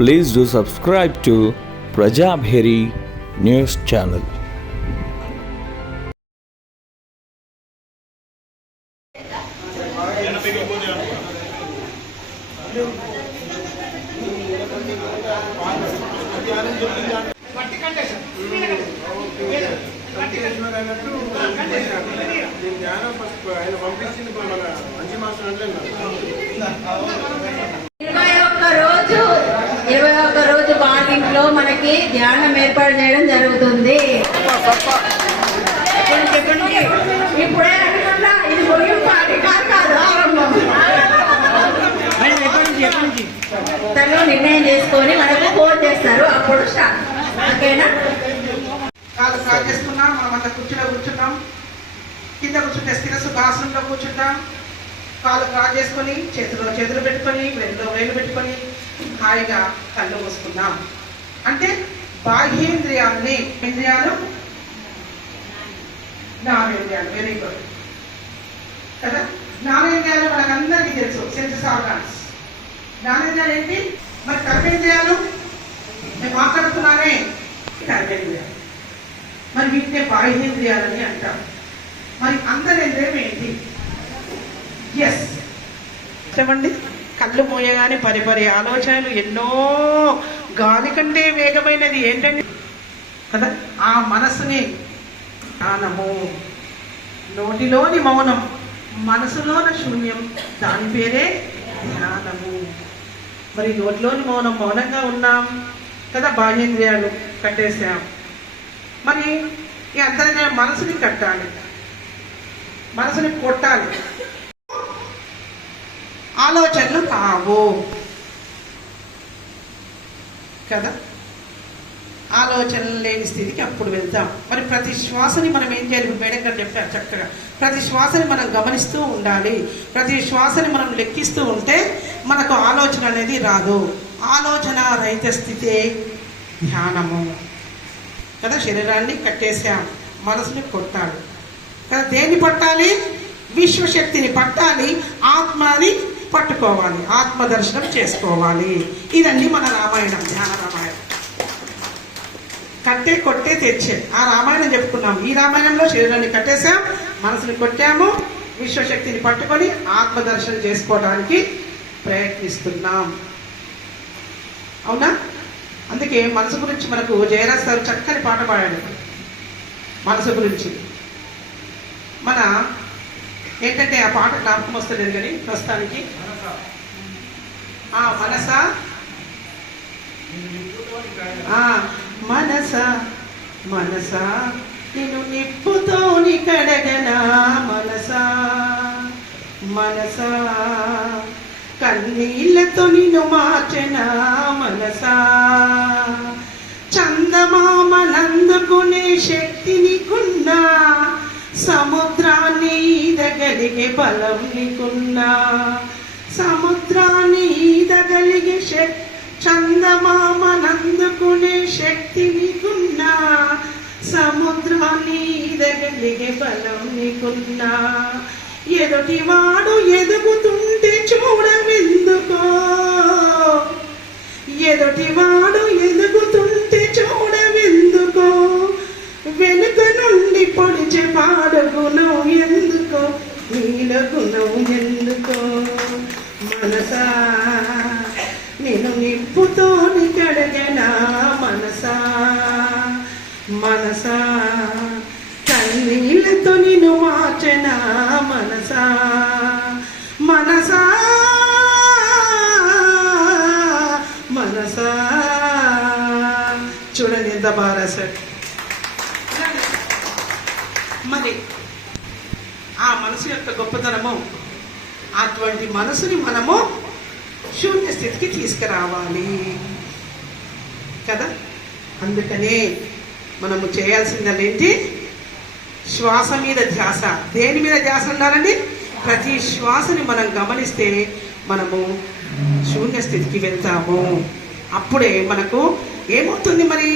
Please do subscribe to Prajabheri News Channel. బాటింగ్లో మనకి ధ్యానం ఏర్పాటు చేయడం జరుగుతుంది. ఇప్పుడే ఇది తను నిర్ణయం చేసుకొని మనకు ఫోన్ చేస్తారు, అప్పుడు స్టార్ట్. ఓకేనా? కాళ్ళు స్టార్ట్ చేసుకున్నాం. మనం అంతా కూర్చులో కూర్చుంటాం. కింద కూర్చుంటే స్థిరసు ఆసనంలో కూర్చుంటాం. కాళ్ళు క్రాస్ చేసుకొని చేతులు పెట్టుకొని వేలు పెట్టుకొని హాయిగా కళ్ళు మూసుకున్నాం. అంటే బాహ్యేంద్రియాలు జ్ఞానేంద్రియాలు. వెరీ గుడ్ కదా. జ్ఞానేంద్రియాలు మనకందరికీ తెలుసు, సెన్సెస్ ఆర్గాన్స్. జ్ఞానేంద్రియాలు ఏంటి? మరి కర్మేంద్రియాలు నేను మాట్లాడుతున్నానే, కర్మేంద్రియాలు. మరి వీటినే బాహ్యేంద్రియాలని అంటాం. మరి అంతరేంద్రియం ఏంటి? ఎస్ చెప్పండి. కళ్ళు మూయగానే పరిపరి ఆలోచనలు ఎన్నో, గాలి కంటే వేగమైనది ఏంటండి కదా. ఆ మనసుని జ్ఞానము, నోటిలోని మౌనం, మనసులోని శూన్యం, దాని పేరే ధ్యానము. మరి నోటిలోని మౌనంగా ఉన్నాం కదా, బాహ్యేంద్రియాలు కట్టేసాం. మరి ఈ అంతరంగా మనసుని కట్టాలి, మనసుని కొట్టాలి. ఆలోచనలు కావు కదా, ఆలోచనలు లేని స్థితికి అప్పుడు వెళ్తాం. మరి ప్రతి శ్వాసని మనం ఏం చేయాలి? మేడం గారు చెప్పారు చక్కగా. ప్రతి శ్వాసని మనం గమనిస్తూ ఉండాలి. ప్రతి శ్వాసని మనం లెక్కిస్తూ ఉంటే మనకు ఆలోచన అనేది రాదు. ఆలోచన రహిత స్థితే ధ్యానము కదా. శరీరాన్ని కట్టేసాం, మనసుని కొట్టాలి కదా. దేన్ని పట్టాలి? విశ్వశక్తిని పట్టాలి, ఆత్మని పట్టుకోవాలి, ఆత్మదర్శనం చేసుకోవాలి. ఇదన్నీ మన రామాయణం, ధ్యాన రామాయణం. కట్టే కొట్టే తెచ్చే ఆ రామాయణం చెప్పుకున్నాం. ఈ రామాయణంలో శరీరాన్ని కట్టేసాం, మనసుని కొట్టాము, విశ్వశక్తిని పట్టుకొని ఆత్మదర్శనం చేసుకోవడానికి ప్రయత్నిస్తున్నాం. అవునా? అందుకే మనసు గురించి మనకు జయరాజ్ సార్ చక్కని పాట పాడాడు. మనసు గురించి మన ఏంటంటే ఆ పాట జ్ఞాపకం వస్తలేదు కానీ ప్రస్తుతానికి మనసా మనసా మనసా నిన్ను నిప్పుతోని కడగనా, మనసా మనసా కన్నీళ్లతో నిన్ను మార్చెనా, మనసా చందమామ నందుకునే శక్తి నీకున్నా, సముద్రాన్ని ఈదగలిగే బలం నీకున్నా, సముద్రాన్ని ఈదగలిగే చందమామ నందుకునే శక్తి నీకున్నా, సముద్రాన్ని ఈదగలిగే బలం నీకున్నా. ఎదుటివాడు ఎదుగుతుంటే చూడవెందుకో, ఎదుటివాడు ఎదుగుతుంటే చూడవెందుకో, వెనుక నుండి పొడిచే పాడు గుణం ఎందుకో, నీల గుణం ఎందుకో, మనసా నేను నిప్పుతోని కడగనా, మనసా మనసా కన్నీళ్లతో నిన్ను మార్చెనా, మనసా మనసా మనసా. చూడండి ఎంత బాగా రాశాడు. మరి ఆ మనసు యొక్క గొప్పతనము, అటువంటి మనసుని మనము శూన్య స్థితికి తీసుకురావాలి కదా. అందుకనే మనము చేయాల్సింది ఏంటి? శ్వాస మీద ధ్యాస. దేని మీద ధ్యాస ఉండాలండి? ప్రతి శ్వాసని మనం గమనిస్తే మనము శూన్య స్థితికి వెళ్తాము. అప్పుడే మనకు ఏమవుతుంది? మరి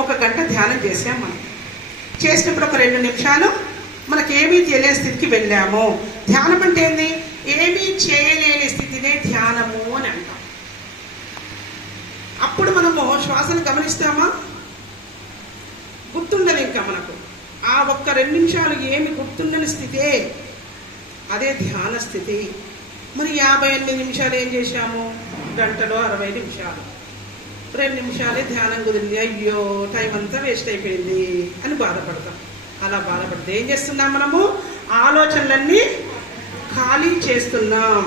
1 గంట ధ్యానం చేసాం. మనం చేసినప్పుడు ఒక 2 నిమిషాలు మనకేమీ తెలియని స్థితికి వెళ్ళాము. ధ్యానం అంటే ఏంది? ఏమీ చేయలేని స్థితినే ధ్యానము అని అంటాం. అప్పుడు మనము శ్వాసను గమనిస్తామా? గుర్తుండదు ఇంకా మనకు. ఆ ఒక్క 2 నిమిషాలు ఏమి గుర్తుండని స్థితే అదే ధ్యాన స్థితి. మరి 58 నిమిషాలు ఏం చేశాము? గంటలో 60 నిమిషాలు, 2 నిమిషాలే ధ్యానం కుదిరింది, అయ్యో టైం అంతా వేస్ట్ అయిపోయింది అని బాధపడతాం. అలా బాధపడితే ఏం చేస్తున్నాం? మనము ఆలోచనలన్నీ ఖాళీ చేస్తున్నాం.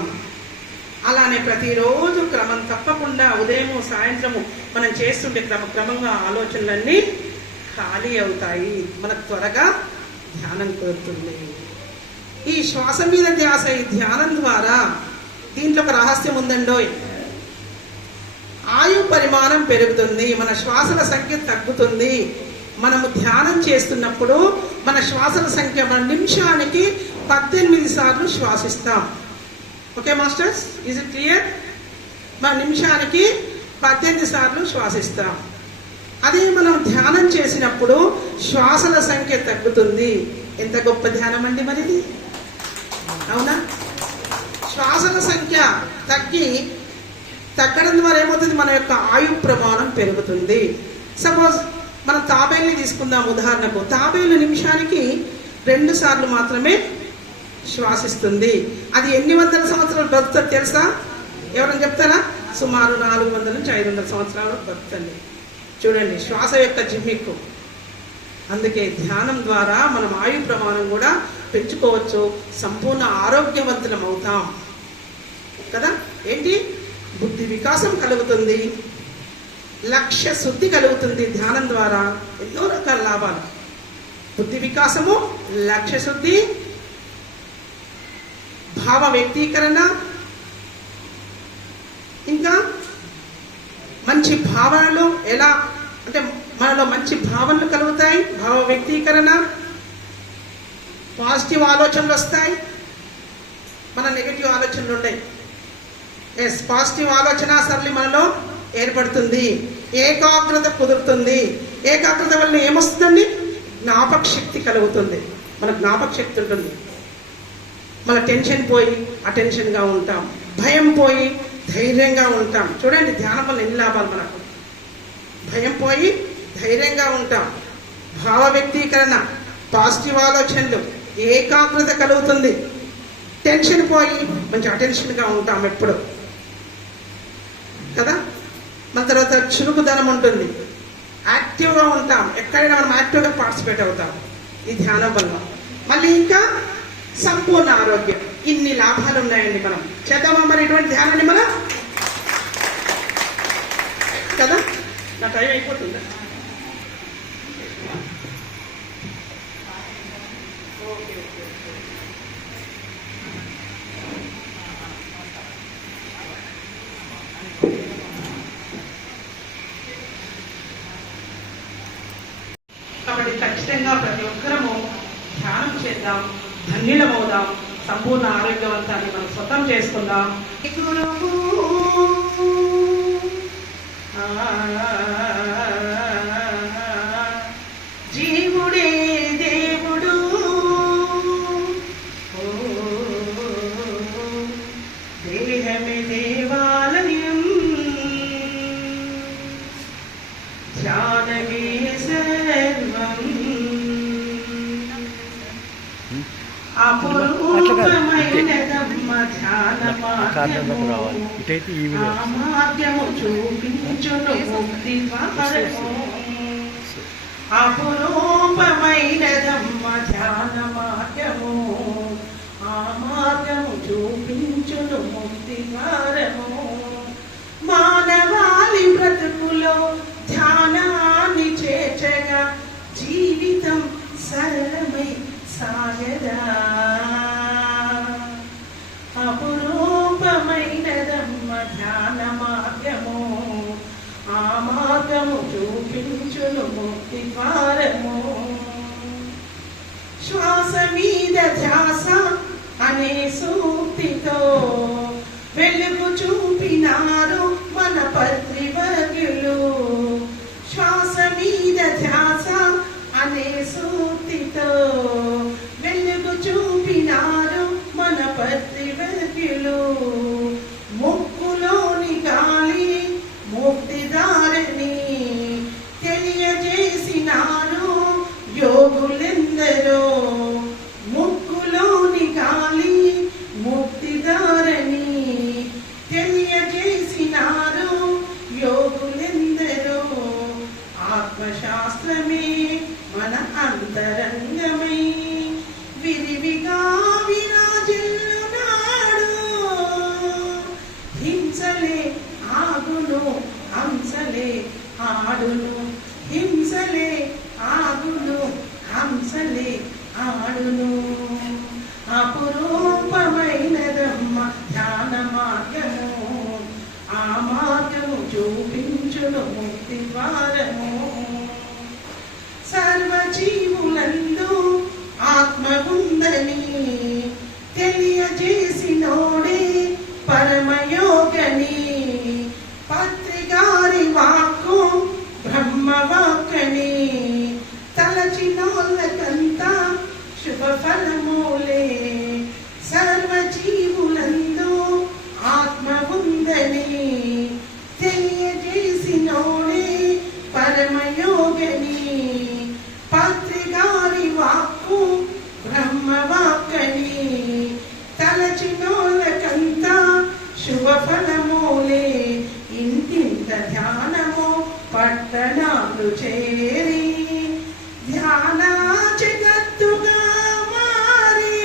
అలానే ప్రతిరోజు క్రమం తప్పకుండా ఉదయము సాయంత్రము మనం చేస్తుంటే క్రమంగా ఆలోచనలన్నీ ఖాళీ అవుతాయి, మనకు త్వరగా ధ్యానం కుదురుతుంది. ఈ శ్వాస మీద ధ్యాస, ఈ ధ్యానం ద్వారా దీంట్లో ఒక రహస్యం ఉందండోయ్. ఆయు పరిమాణం పెరుగుతుంది, మన శ్వాసల సంఖ్య తగ్గుతుంది. మనము ధ్యానం చేస్తున్నప్పుడు మన శ్వాసల సంఖ్య మన నిమిషానికి 18 సార్లు శ్వాసిస్తాం. Okay masters, is it clear? మన నిమిషానికి 18 సార్లు శ్వాసిస్తాం. అదే మనం ధ్యానం చేసినప్పుడు శ్వాసల సంఖ్య తగ్గుతుంది. ఎంత గొప్ప ధ్యానం అండి మరిది, అవునా? శ్వాసల సంఖ్య తగ్గడం ద్వారా ఏమవుతుంది? మన యొక్క ఆయు ప్రమాణం పెరుగుతుంది. సపోజ్ మనం తాబేల్ని తీసుకుందాం ఉదాహరణకు. తాబేలు నిమిషానికి 2 సార్లు మాత్రమే శ్వాసిస్తుంది. అది ఎన్ని వందల సంవత్సరాలు బతుకుతుంది తెలుసా? ఎవరైనా చెప్తారా? సుమారు 400 నుంచి 500 సంవత్సరాలు బతుకుతుంది. చూడండి శ్వాస యొక్క జిమ్మిక్కు. అందుకే ధ్యానం ద్వారా మనం ఆయు ప్రమాణం కూడా పెంచుకోవచ్చు, సంపూర్ణ ఆరోగ్యవంతులం అవుతాం కదా. ఏంటి? బుద్ధి వికాసం కలుగుతుంది, లక్ష్య శుద్ధి కలుగుతుంది. ధ్యానం ద్వారా ఎన్నో రకాల లాభాలు. బుద్ధి వికాసము, లక్ష్య శుద్ధి, భావ వ్యక్తీకరణ, ఇంకా మంచి భావనలు. ఎలా అంటే మనలో మంచి భావనలు కలుగుతాయి, భావ వ్యక్తీకరణ, పాజిటివ్ ఆలోచనలు వస్తాయి, మన నెగటివ్ ఆలోచనలు ఉన్నాయి. పాజిటివ్ ఆలోచన సరళి మనలో ఏర్పడుతుంది, ఏకాగ్రత కుదురుతుంది. ఏకాగ్రత వల్ల ఏమొస్తుందండి? జ్ఞాపక శక్తి కలుగుతుంది. మన జ్ఞాపక శక్తి ఉంటుంది. మన టెన్షన్ పోయి అటెన్షన్గా ఉంటాం, భయం పోయి ధైర్యంగా ఉంటాం. చూడండి ధ్యానం వల్ల ఎన్ని లాభాలు మనకు. భయం పోయి ధైర్యంగా ఉంటాం, భావ వ్యక్తీకరణ, పాజిటివ్ ఆలోచనలు, ఏకాగ్రత కలుగుతుంది, టెన్షన్ పోయి మంచి అటెన్షన్గా ఉంటాం ఎప్పుడు కదా. మన తర్వాత చురుకుదనం ఉంటుంది, యాక్టివ్గా ఉంటాం, ఎక్కడైనా మనం యాక్టివ్గా పార్టిసిపేట్ అవుతాం ఈ ధ్యానం వల్ల. మళ్ళీ ఇంకా సంపూర్ణ ఆరోగ్యం. ఇన్ని లాభాలు ఉన్నాయండి. మనం చేద్దామా మరి ఇటువంటి ధ్యానాన్ని మనం కదా. నా టైం అయిపోతుందా? కాబట్టి ఖచ్చితంగా ప్రతి ఒక్కరము ధ్యానం చేద్దాం, ధన్యులమవుదాం, సంపూర్ణ ఆరోగ్యవంతాన్ని మనం సొంతం చేసుకుందాం. జీవుడే దేవుడు, దేహమే దేవాలయం, ధ్యానమే సర్వం, అపురూపమైనదమ్మ ధ్యాన మార్గము చూపించును ముక్తి ద్వారము. అపురూపమైనదమ్మ ధ్యాన మార్గము, ఆ మార్గము చూపించును ముక్తి ద్వారము. మానవాళి బ్రతుకులో ధ్యానాన్ని చేర్చగా జీవితం సరళమై సాగదా. అపురూపమైనదమ్మ ధ్యాన మార్గము, ఆ మార్గము చూపించును ముక్తి ద్వారము. శ్వాస మీద ధ్యాస అనే సూక్తితో వెలుగు చూపినారు మన పత్రివర్యులు. శ్వాస మీద ధ్యాస అనే సూక్తితో వెలుగు చూపినారు మన పత్రివర్యులు. ముక్కులోని గాలి ముక్తిదా చూపించును ముక్తి ద్వారము సర్వజీవులందు ఆత్మ ఉందని తెలియజేసినోడే పరమయోగని పత్రిగారి వాక్కు బ్రహ్మవాక్కని తలచినోళ్ళకంతా శుభ ఫలమూలే సర్వజీవులందు ఆత్మ ఉందని తెలియజేసినోడే పరమయోగని పత్రిగారి వాక్కు బ్రహ్మవాక్కని తలచినోళ్ళకంతా శుభ ఫలమూలే ఇంటింత ధ్యానము పట్టణాలు చేరి ధ్యాన జగత్తుగా మారి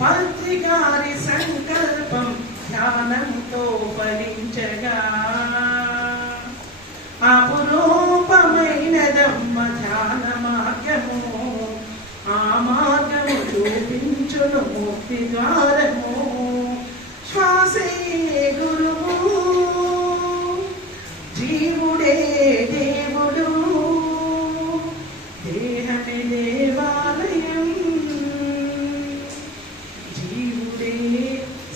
పత్రికారి సంకల్పం ధ్యానంతో ఫలించగా అపురూపమైనదమ్మ ధ్యాన మార్గము ఆ మార్గము చూపించును ముక్తి ద్వారము శ్వాసే గురువు జీవుడే దేవుడు దేహమే దేవాలయం జీవుడే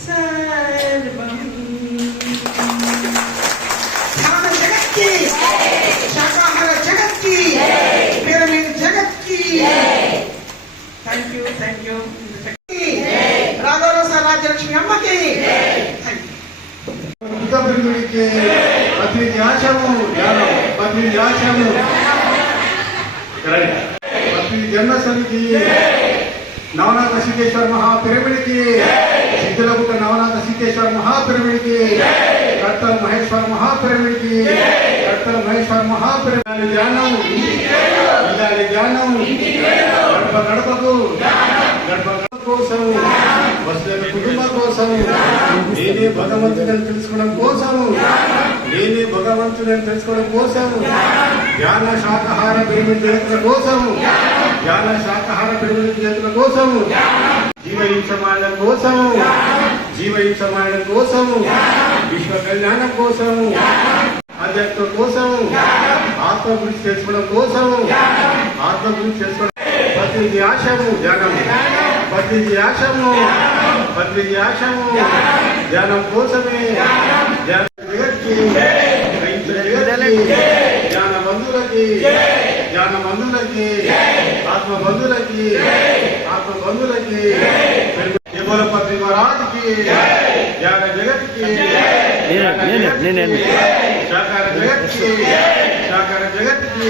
సర్వం ధ్యాన జగత్కి శాకాహార జగత్కి పిరమిడ్ జగత్కి థ్యాంక్ యూ రాఘవరస రాజ్యలక్ష్మి అమ్మకి బృందుడికి ప్రతి ధ్యాసము ధ్యానం ప్రతి ధ్యాసము ప్రతి జన్మసరికి నవనాథ సిద్ధేశ్వర మహాపిరమిడికి సిద్ధులగుట్ట నవనాథ సిద్ధేశ్వర మహాపిరమిడికి కట్టల మహేశ్వర మహాపిరమిడికి కట్టల మహేశ్వర మహాపిరమిడి ధ్యానం ఇలాంటి ధ్యానం గడప గడపకు గడప గడప కోసం వస్తున్న కుటుంబం కోసం నేనే భగవంతుడని తెలుసుకోవడం కోసం నేనే భగవంతుడని తెలుసుకోవడం కోసం ధ్యాన శాకాహార పిరమిడ్ జగత్తుల కోసం ధ్యాన శాకాహార పిరమిడ్ జగత్తుల కోసం జీవహింసమాయడం కోసం జీవహింసమాయడం కోసం విశ్వ కళ్యాణం కోసం ఆధ్యాత్మ కోసం ఆత్మ గురించి తెలుసుకోవడం కోసం ఆత్మ గురించి తెలుసుకోవడం ప్రతి ధ్యాసము ధ్యానం ప్రతి ధ్యాసము ప్రతి ధ్యాసము ధ్యానం కోసమే ధ్యాన జగత్కి ధ్యాన బంధువులకి ధ్యాన బంధువులకి ఆత్మ బంధువులకి ఆత్మ బంధువులకి పత్రి మహారాజుకి ధ్యాన జగత్కి శాకార జగత్కి శాకార జగత్కి